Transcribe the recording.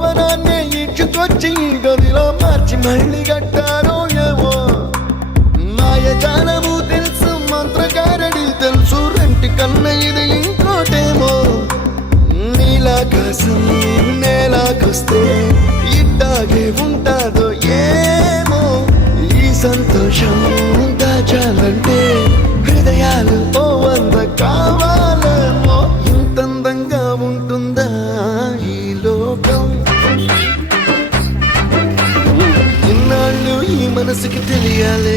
భవనాన్ని ఇచ్చుకొచ్చి గదిలో మార్చి మళ్ళీ కట్టారో ఏమో మాయజాలము తెలుసు మంత్రగారడి తెలుసు రెంటి కన్న ఇది ఇంకోటేమో నీలాకాశం నేలాకొస్తే ఇట్టాగే ఉంటాదో ఏమో ఈ సంతోషం దాచాలంటే హృదయాలు ఓ వంద కావాలేమో ఇంతందంగా ఉంటుందా ఈ లోకం ఇన్నాళ్ళు ఈ మనసుకి తెలియాలే